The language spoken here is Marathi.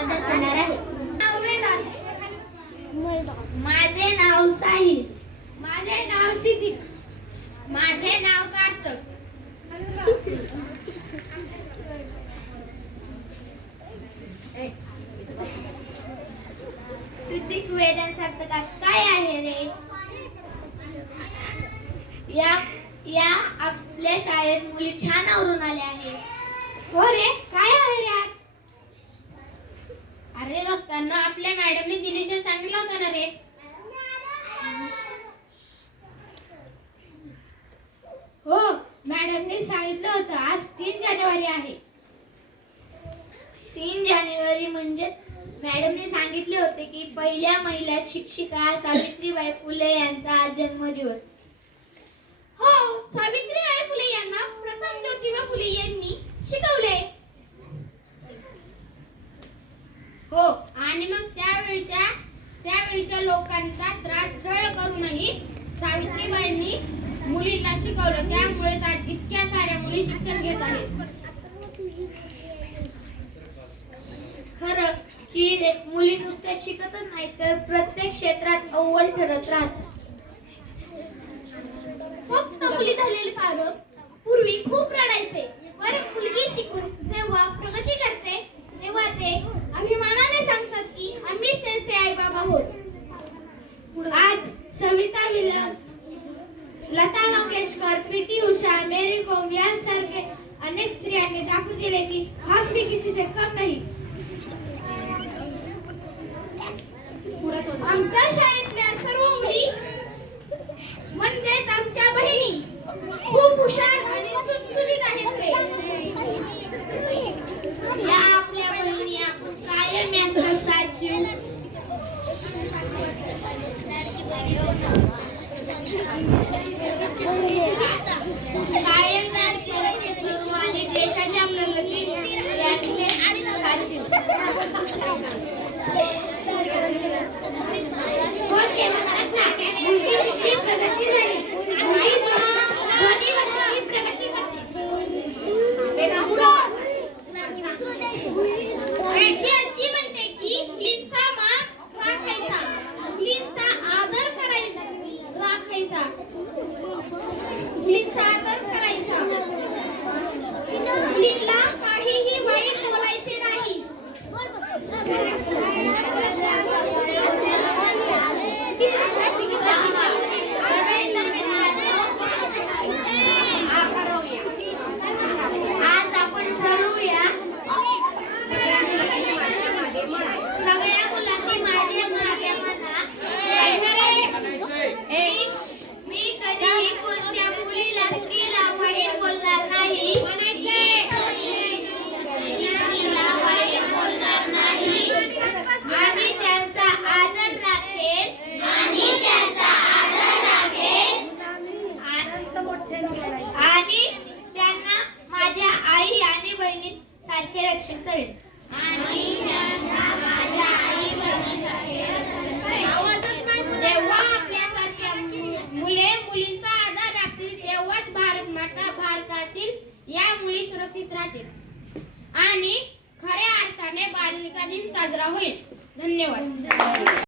सादर करणार आहे. माझे नाव साहिल. माझे नाव सिद्धी. माझे नाव सार्थक. सिद्धिक वेदांत सार्थक आज काय आहे रे? या आपल्या शाळेत मुली छान आवरून आल्या आहेत. हो रे, काय आहे रे आज? अरे दोस्तांना, आपल्या मॅडमने दिनीचे सांगितलं होतं ना रे. हो, मॅडमने सांगितलं होतं. आज 3 जानेवारी आहे. 3 जानेवारी म्हणजेच मॅडमने सांगितले होते की पहिल्या महिला शिक्षिका सावित्रीबाई फुले यांचा आज जन्मदिवस. हो, सावित्रीबाई फुले यांना प्रथम ज्योतिबा फुले यांनी शिकवले. हो, आणि मग त्यावेळीच्या लोकांचा त्रास सहन करूनही सावित्रीबाईंनी मुलींना शिकवलं. त्यामुळेच आज इतक्या साऱ्या मुली शिक्षण घेत आहेत. खरं की मुली नुसत्या शिकतच नाही तर प्रत्येक क्षेत्रात अव्वल ठरत राहतात. फक्त मुली झालेले पालक पूर्वी खूप रडायचे, पण मुलगी शिकून जेव्हा प्रगती करते तेव्हा ते अभिमानाने सांगतात की आम्हीच त्यांचे आई बाबा आहोत. आज सविता विल्यम्स, लता मंगेशकर, पीटी उषा, मेरी कोम यांसारखे अनेक स्त्रियांनी दाखवून दिले की हम भी किसी से कम नहीं. आमच्या शाळेतल्या सर्व मुली म्हणजेच आमच्या बहिणी खूप हुशार आणि सुटसुटीत आहेत रे. या आपल्या बहिणी आपण कायम यांचा साथ देऊ. कायम यांचे रक्षण करू आणि देशाच्या प्रगतीत यांचे साथ देऊ. होते म्हणतात ना, मुलगी शिकली प्रगती झाली. मुलगी दोन्ही वर्षाची प्रगती करते. आजी म्हणते की मुलींचा मान राखायचा, मुलींचा आदर करायचा, राखायचा.